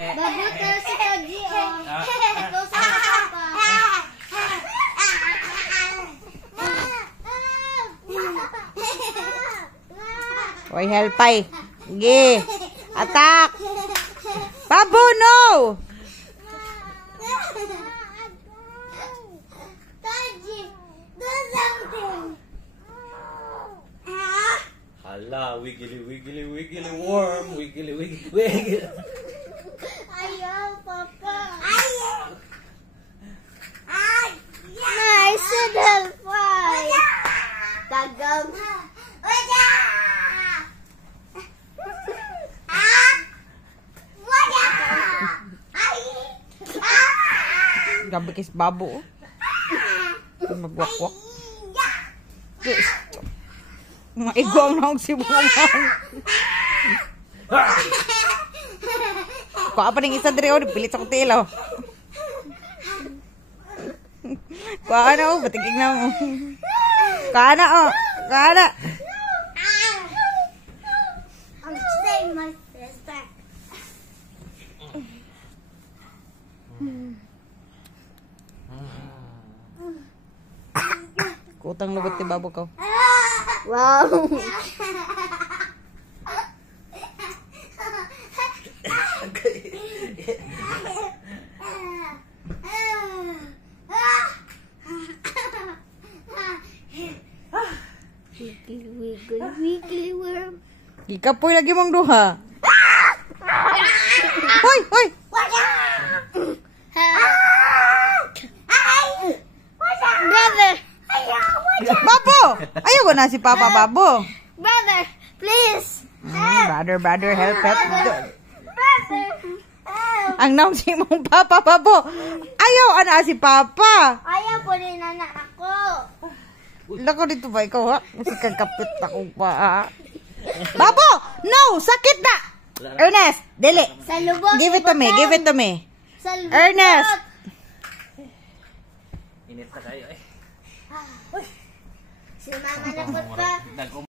Babu terus si Kaji, oh. Ito sa papa. Oy, helpay. Sige. Attack. Babu, no! Kaji, do something. Hala, wiggly, wiggly, wiggly worm. Wiggly, wiggly, wiggly. Ayaw, papa. Ayaw. I said helpay. Gagam. Gabi kis Babu. Magwakwak. Maigwang na si Bungan. Kung apa ning isa diri o pilit sa kutilo. Kuana o batigig na mo. Kuana o, kuana. I'm saying my sister. Kutang lugot ti Babu ko. Wow. Wiggly, wiggly, wiggly worm. Ikapoy lagi mong duha. Hoy, hoy. Brother. Babu! Ayaw ko na si Papa Babu. Brother, please. Brother, help. Brother. Ang naam si mong Papa Babu. Ayaw, ana si Papa. Ayaw po rin na ako. Lako dito ba ikaw ha? Kasi kagkapit ako pa. Babu! No! Sakit na! Ernest! Dili! Sa lubot. Give it to me. Give it to me. Sa lubot. Ernest! Init na kayo eh. Si mama na po pa.